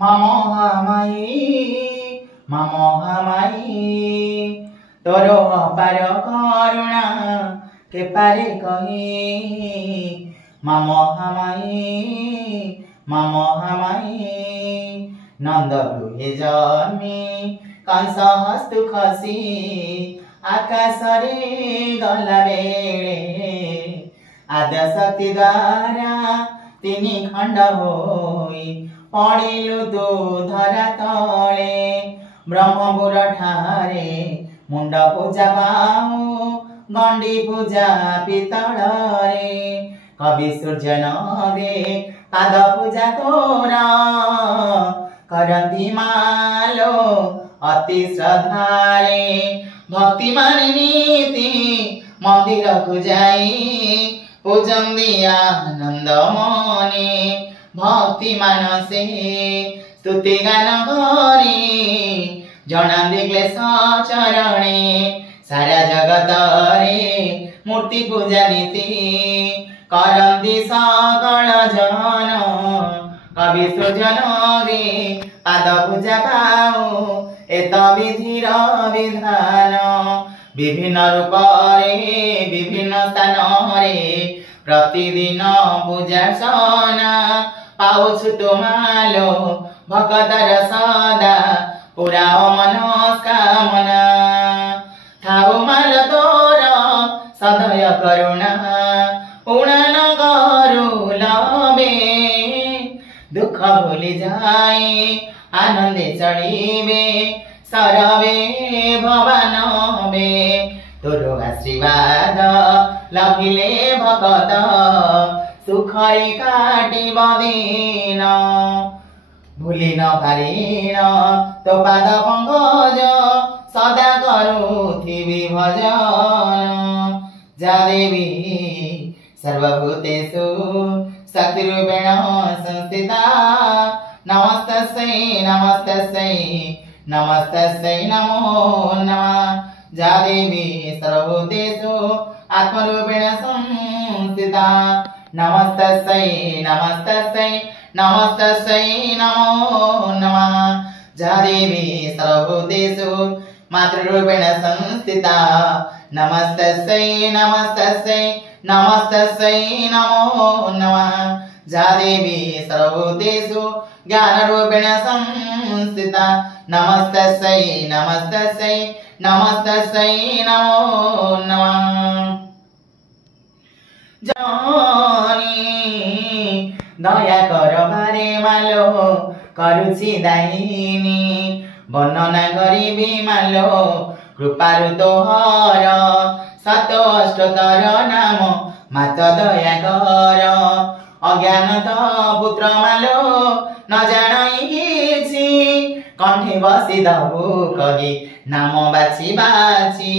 महामाई तोर अपार करुणा के पारे कही महामाई नंद गृहे जन्मी कंस हस्तु खसी आकाश रे गला बेले आद्य शक्ति द्वारा तिनी खंड होई पड़िलु तू धरा तले ब्रह्मपुर ठारे मुंड पूजा पाऊ गंडी पूजा पितल रे कवि सूर्य नदे पाद पूजा तोरा करती मालो अति श्रद्धारे भक्ति मानी नीति मंदिर को जाई पूजन दिया आनंद मने भक्ति मानसे स्तुति गान करी जनांदी क्लेश चरणे सारा जगत रे मूर्ति पूजा नीति करंदी सकल जन कवि सृजन रे पाद पूजा पाऊ एत विधिर विधान विभिन्न रूप रे विभिन्न स्थान रे प्रतिदिन पूजार्चना पाउछु तुमालो भक्तर सदा पूरा मनस्कामना थाउ माल तोर सदय करुणा पूर्ण न गरु लबे दुख भूली जाए आनंदे चढ़ीबे सरवे भवान बे तोर आशीर्वाद लभिले भगत सुखरी काटिब दिन भूली न पारिन तो पाद पंकज सदा करुथिबि भजन जा देवी सर्वभूतेषु शक्तिरूपेण संस्थिता नमस्तस्यै नमस्तस्यै नमस्तस्यै नमो नमः जा देवी सर्वभूतेषु आत्मरूपेण संस्थिता नमस्तस्यै नमस्तस्यै नमस्तस्यै नमो नमः जा देवी सर्वभूतेषु मातृरूपेण संस्थिता नमस्तस्यै नमस्तस्यै नमस्तस्यै नमो नमः जा देवी सर्वभूतेषु ज्ञानरूपेण संस्थिता नमस्तस्यै नमस्तस्यै नमस्तस्यै नमो नमः जानी दया कर बारे मालो करुछि दाहिनी वर्णना गरिबी मालो कृपारु तोहर सात अष्टतर नाम मात दया कर अज्ञान तो पुत्र मालो न जानै किछि कंठे बसी दबु कही नाम बाछि बाछि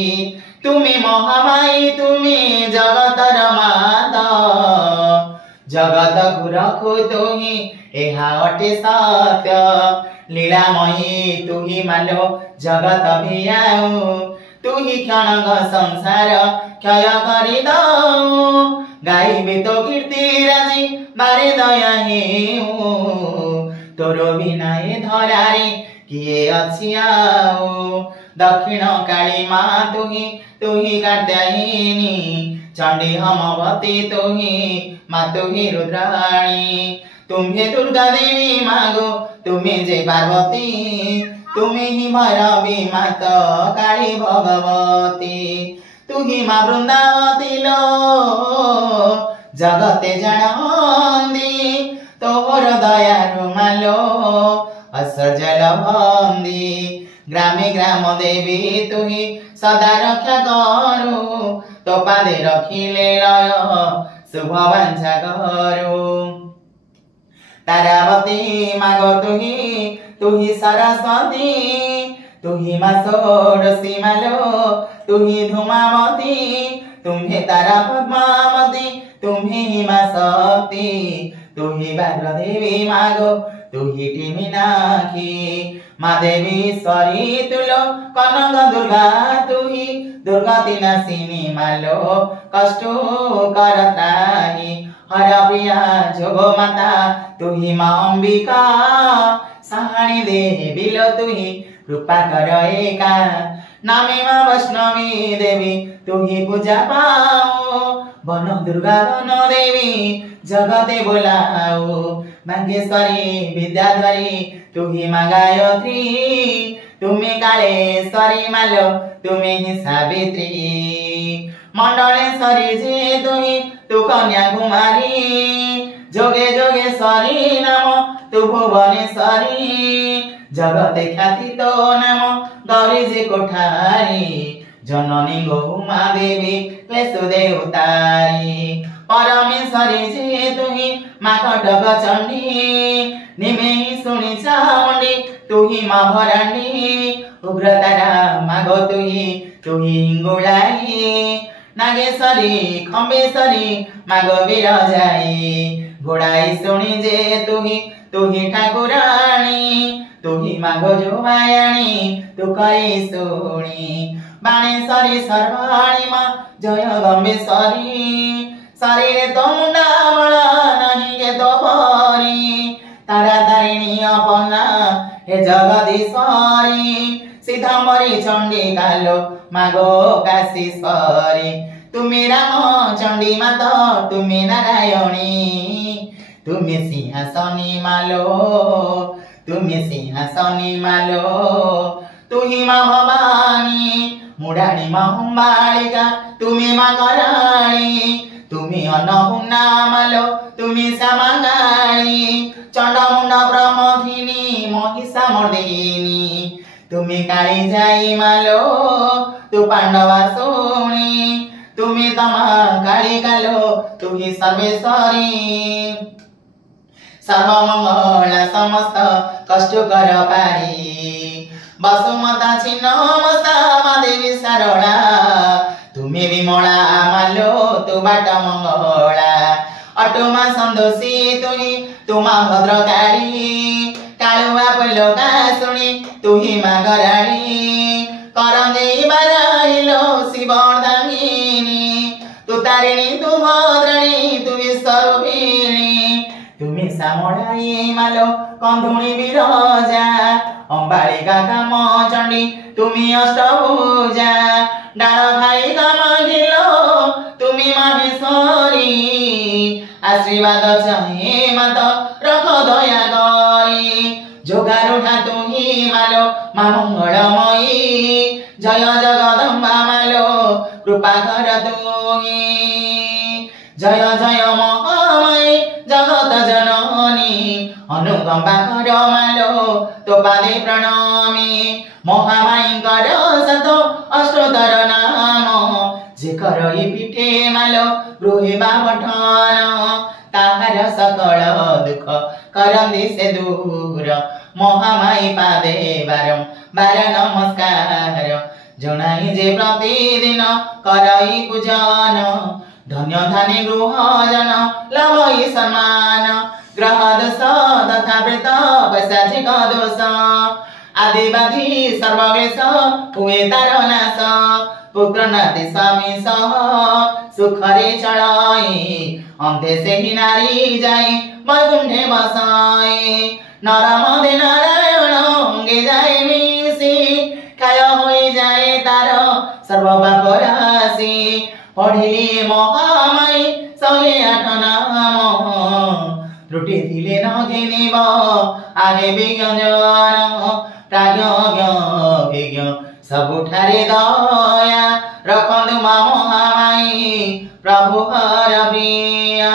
तुमी महामाई तुमी जगतर माता जगत गुरखु तुही एहा अटे सत्य लीलामयी तुही मालो जगत भियाऊ तुही क्षणक संसार क्षय करि दऊ गाइबे तो कीर्ति राजी बारे दया हेऊ तोर बिना ए धरारे किए अछि आऊ दक्षिण काली माँ तुही कात्यायिनी चंडी हमवती तुही माँ तुही रुद्राणी तुम्हें दुर्गा देवी मागो तुम्हें जय पार्वती तुम्हें ही भैरवी मात काली भगवती तुही माँ वृंदावती लो जगते जानंदी तोर दयारु मालो असर्जल बंदी ग्रामे ग्राम देवी तुही सदा रक्षा करू तो पादे रखिले लय शुभ वांछा करू तारावती मागो तुही सरस्वती तुही माँ षोडशी मालो तुही धूमावती तुम्हें तारा पद्मावती तुम्हें ही माँ शक्ति तुही बाल देवी मागो तुही मीनाक्षी माँ देवीश्वरी तुलो कनक दुर्गा तुही दुर्गति नाशिनी मालो कष्ट करत्राही हर प्रिया जोगो माता तुही माँ अंबिका देवी लो तुही कृपा कर एका नामे माँ वैष्णवी देवी तुही पूजा पाओ बन दुर्गा बन देवी जगते बोलाओ भाग्येश्वरी विद्याधरी तुही माँ गायत्री तुम्हें कालेश्वरी मालो तुम्हें ही सावित्री मंडलेश्वरी जे तुही तू कन्या कुमारी जोगे जोगेश्वरी नाम तू भुवनेश्वरी जगते ख्याति तो नाम गौरी जे कोठारी जननी गौमा देवी क्लेशु देवतारी परमेश्वरी जे तुही माँ कटक चंडी निमे शुणी चामुंडी तुही माँ भरांडी उग्रतारा मागो तुही हिंगुलाई नागेश्वरी खम्बेश्वरी मागो बिरजाई घोड़ाई शुणी जे तुही ठाकुराणी तुही मागो जोमायाणी तू करी शुणी बाणेश्वरी सर्वाणी माँ जय गंबेश्वरी शरीर तो मुंडा बड़ा नहीं के तो भरी तारा तारिणी अपना हे जगदीश्वरी सीताम्बरी चंडी कालो मागो काशीश्वरी तुम्हें राम चंडी माता तुम्हें नारायणी तुम्हें सिंहासनी मालो तुही माँ भवानी मुरारी माँ हुम्बालिका तुम्हें माँ कराली तुम्हें अन्नपूर्णा मालो तुम्हें श्यामांगाली चंडमुंडा प्रमथिनी महिषा मर्दिनी तुम्हें काली जाई मालो तू पांडवा सोनी तुम्हें तमा काली कालो तुही सर्वेश्वरी सर्वमंगला समस्त कष्ट कर पारी बसुमता छिन्न मस्ता माँ देवी सारला तुम्हें विमला मालो तू बाट मंगला अटोमा संतोषी तुही तुमा भद्रकाली कालुआ पल्लोका शुणी तुही माँ गराड़ी करंदी बाराइलो शिवर्धांगिनी तू तारिणी तू भद्रणी तू विश्वरूपिणी तुम्हें सामोड़ाई मालो कंधुणी विरजा अंबालिका काम चंडी तुम्हें अष्टभुजा डाल खाई काम गिलो तुम्हें माहेश्वरी आशीर्वाद चाहे मत रख दया करी जोगार उठा तुही मालो माँ मंगलमयी जय जगदम्बा मालो कृपा कर तुही जय जय महामयी जगत जननी अनुकंपा कर मालो तो पादे प्रणामी महामाई कर सत अष्टोत्तर नाम जे करई पीठे मालो गृहे बावठन ताहार सकल दुख करंदी से दूर महामाई पादे बारंबार नमस्कार जनाई जे प्रतिदिन करई पूजन धन्य धानी गृह जन लभई सम्मान ग्रह दोष तथा प्रेत पैशाचिक दोष आदिवादी सर्वक्लेश हुए तार नाश पुत्र नाती स्वामी सह सुखरे चलाई अंते से ही नारी जाई वैकुंठे बसाई नर मदे नारायण अंगे जाए मिसी काय होई जाए तार सर्व पाप राशि पढ़िली महामाई 108 नाम त्रुटि थिले न घेनिब आगे विज्ञान प्राज्ञ सबुठारे दया रखंदु माँ महामाई प्रभु हर प्रिया।